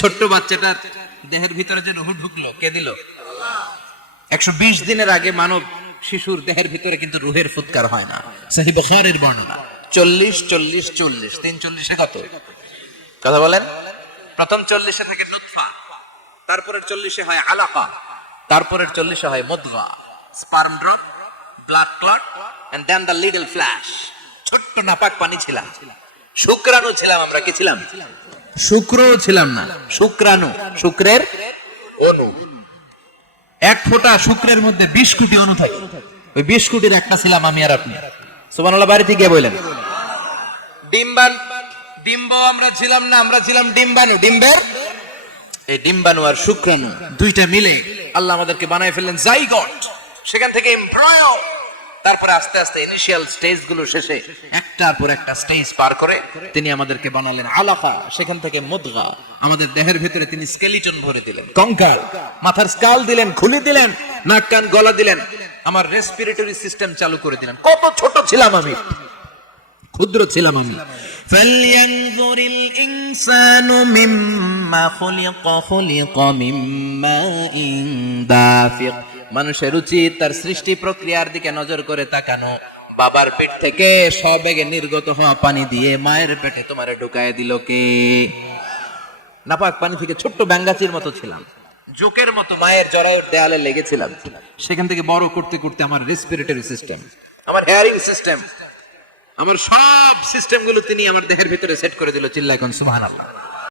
ছোট্ট বাচ্চাটার দেহের ভিতরে যে রুহ ঢুকলো কে দিল? 120 দিনের আগে মানব শিশুর দেহের ভিতরে কিন্তু রুহের ফুৎকার হয় না। সহিহ বুখারীর বর্ণনা। 40 40 40 340 কত কথা বলেন? প্রথম 40 থেকে নুতফা, তারপরের 40 হয় আলাকা, তারপরের 40 হয় মুদগা, sperm drop, blood clot and then the little flesh. ছোট্ট নাপাক পানি ছিলাম, শুক্রাণু ছিলাম আমরা। কি ছিলাম? শুক্রও ছিলাম না, শুক্রাণু, শুক্রের অণু। এক ফোঁটা শুক্রের মধ্যে 20 কোটি অণু থাকে। ওই 20 কোটির একটা ছিলাম আমি আর আপনি। সুবহানাল্লাহ। বাড়িতে গিয়ে বলেন। ডিম্ব আমরা ছিলাম না, আমরা ছিলাম ডিম্বাণু। ডিম্বের এই ডিম্বাণু আর শুক্রাণু দুইটা মিলে আল্লাহ আমাদেরকে বানায় ফেললেন জাইগট। সেখান থেকে এমব্রায়ো, তারপরে আস্তে আস্তে ইনিশিয়াল স্টেজ গুলো শেষে একটার পর একটা স্টেজ পার করে তিনি আমাদেরকে বানালেন আলাকা। সেখান থেকে মুদগা, আমাদের দেহের ভিতরে তিনি স্কেলিটন ভরে দিলেন, কঙ্কাল, মাথার স্কাল দিলেন, খুলি দিলেন, নাক কান গলা দিলেন, আমার রেসপিরেটরি সিস্টেম চালু করে দিলেন। কত ছোট ছিলাম আমি, ক্ষুদ্র ছিলাম আমি। ফালইয়ানজুরিল ইনসানু মিম্মা খুলিকা, খুলিকা মিম্মাইন দাফিক। মানুষের উচিত তার সৃষ্টি প্রক্রিয়ার দিকে নজর করে তাকানো। বাবার পেট থেকে সবেগে নির্গত হওয়া পানি দিয়ে মায়ের পেটে তোমারে ঢুকায় দিল কে? নাপাক পানি থেকে ছোট্ট ব্যাঙ্গাচির মতো ছিলাম, জোকের মতো মায়ের জরায়ুর দেয়ালে লেগেছিলাম। সেখান থেকে বড় করতে করতে আমার রেসপিরেটরি সিস্টেম, আমার হেয়ারিং সিস্টেম, আমার সব সিস্টেম গুলো তিনি আমার দেহের ভিতরে সেট করে দিল। চিল্লায় কোন সুবহানাল্লাহ।